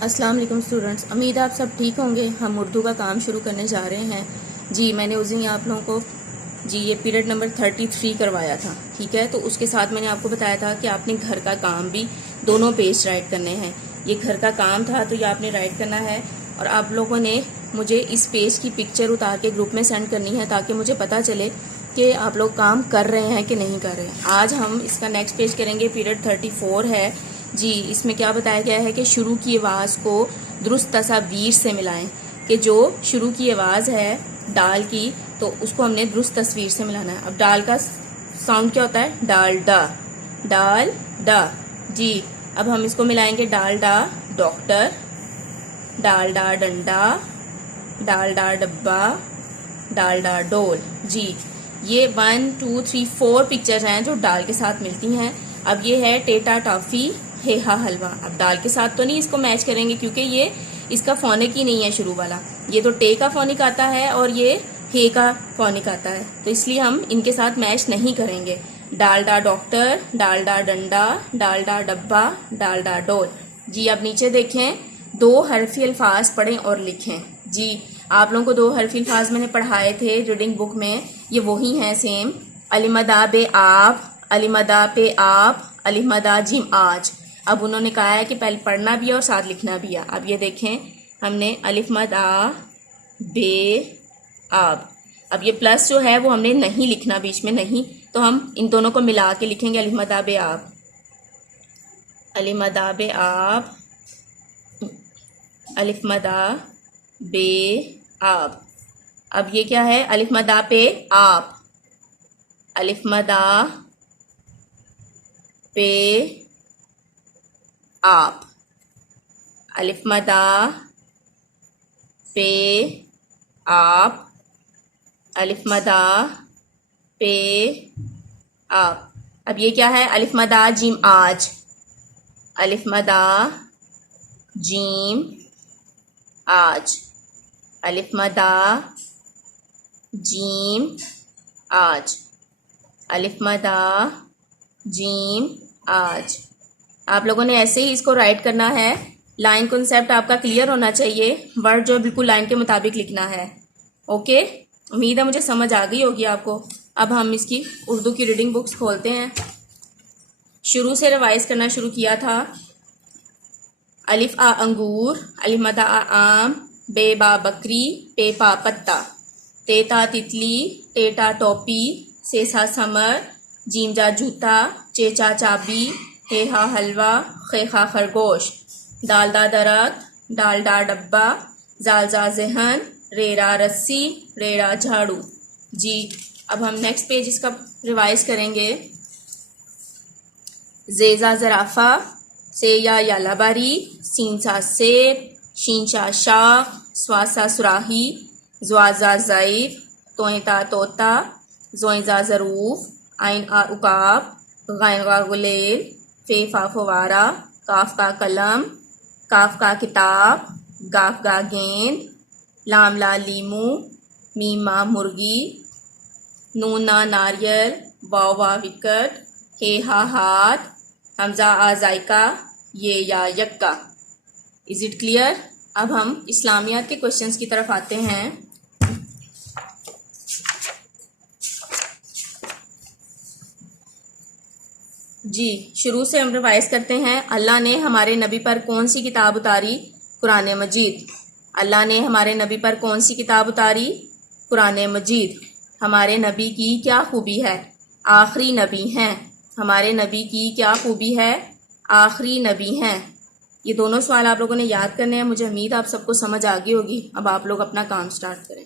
अस्सलाम वालेकुम स्टूडेंट्स, उम्मीद है आप सब ठीक होंगे। हम उर्दू का काम शुरू करने जा रहे हैं। जी मैंने उस दिन आप लोगों को ये पीरियड नंबर 33 करवाया था, ठीक है। तो उसके साथ मैंने आपको बताया था कि आपने घर का काम भी दोनों पेज राइट करने हैं। ये घर का काम था तो ये आपने राइट करना है और आप लोगों ने मुझे इस पेज की पिक्चर उतार के ग्रुप में सेंड करनी है ताकि मुझे पता चले कि आप लोग काम कर रहे हैं कि नहीं कर रहे हैं। आज हम इसका नेक्स्ट पेज करेंगे, पीरियड 34 है जी। इसमें क्या बताया गया है कि शुरू की आवाज़ को दुरुस्त तस्वीर से मिलाएं, कि जो शुरू की आवाज़ है डाल की तो उसको हमने दुरुस्त तस्वीर से मिलाना है। अब डाल का साउंड क्या होता है? डाल डा, डाल डा जी। अब हम इसको मिलाएंगे, डाल डा डॉक्टर, डाल डा डंडा, डाल डा डब्बा, डाल डा डोल जी। ये 1 2 3 4 पिक्चर्स हैं जो डाल के साथ मिलती हैं। अब ये है टेटा टॉफी हेहा हलवा। अब दाल के साथ तो नहीं इसको मैच करेंगे क्योंकि ये इसका फोनिक ही नहीं है शुरू वाला। ये तो टे का फोनिक आता है और ये हे का फोनिक आता है, तो इसलिए हम इनके साथ मैच नहीं करेंगे। डालडा डॉक्टर, डालडा डंडा, डालडा डब्बा, डालडा डोल जी। अब नीचे देखें, 2 हरफी अल्फाज पढ़ें और लिखें जी। आप लोगों को 2 हरफी अल्फाज मैंने पढ़ाए थे रीडिंग बुक में, ये वही हैं सेम। अलिमदा बे आप, अलिमदा पे आप, अलिमदा जिम आज। अब उन्होंने कहा है कि पहले पढ़ना भी है और साथ लिखना भी है। अब ये देखें, हमने अलिफ मद आ बे आब। अब ये प्लस जो है वो हमने नहीं लिखना, बीच में नहीं, तो हम इन दोनों को मिला के लिखेंगे अलिफ मद आ बे आब, अलिफ मद आ बे आब, अलिफ मद आ बे आब। अब ये क्या है? अलिफ मद आ पे आप, अलिफ मद आ पे आप, अलिफ मदा पे आप, अलिफ मदा पे आप। अब ये क्या है? अलिफ मदा जीम आज, अलिफ मदा जीम आज, अलिफ मदा जीम आज, अलिफ मदा जीम आज। आप लोगों ने ऐसे ही इसको राइट करना है। लाइन कॉन्सेप्ट आपका क्लियर होना चाहिए, वर्ड जो बिल्कुल लाइन के मुताबिक लिखना है। ओके, उम्मीद है मुझे समझ आ गई होगी आपको। अब हम इसकी उर्दू की रीडिंग बुक्स खोलते हैं। शुरू से रिवाइज करना शुरू किया था। अलिफ आ अंगूर, अलिफ मदा आ आम, बे बा बकरी, पे पा पत्ता, तेता तितली, टेटा टोपी, सेसा समर, जीम जा जूता, चेचा चाबी, हेहा हलवा, खेखा खरगोश, डालडा दरख्त, डालडा डब्बा, जालजा जहन, रेरा रस्सी, रेरा झाड़ू जी। अब हम नेक्स्ट पेज इसका रिवाइज करेंगे। जेजा जराफा, से या यालाबारी, सीनसा सेब, शीनशा शाख, स्वासा सुराही, ज्वाजा ज़ैफ, तोयता तोता, जोइजा ज़रूफ, आइन आ उकाब, गैन गा गुलेल, फेफा फवारा, काफ का कलम, काफ का किताब, गाफ का गेंद, लाम ला लीमू, मीमा मुर्गी, नूना नारियल, वावा विकट, हे हा हाथ, हमजा आ जायका, ये या यक्का। Is it clear? अब हम इस्लामियात के क्वेश्चंस की तरफ आते हैं। जी शुरू से हम रिवाइज करते हैं। अल्लाह ने हमारे नबी पर कौन सी किताब उतारी? कुरान मजीद। अल्लाह ने हमारे नबी पर कौन सी किताब उतारी? कुरान मजीद। हमारे नबी की क्या खूबी है? आखिरी नबी हैं। हमारे नबी की क्या खूबी है? आखिरी नबी हैं। ये दोनों सवाल आप लोगों ने याद करने हैं। मुझे उम्मीद आप सबको समझ आ गई होगी। अब आप लोग अपना काम स्टार्ट करें।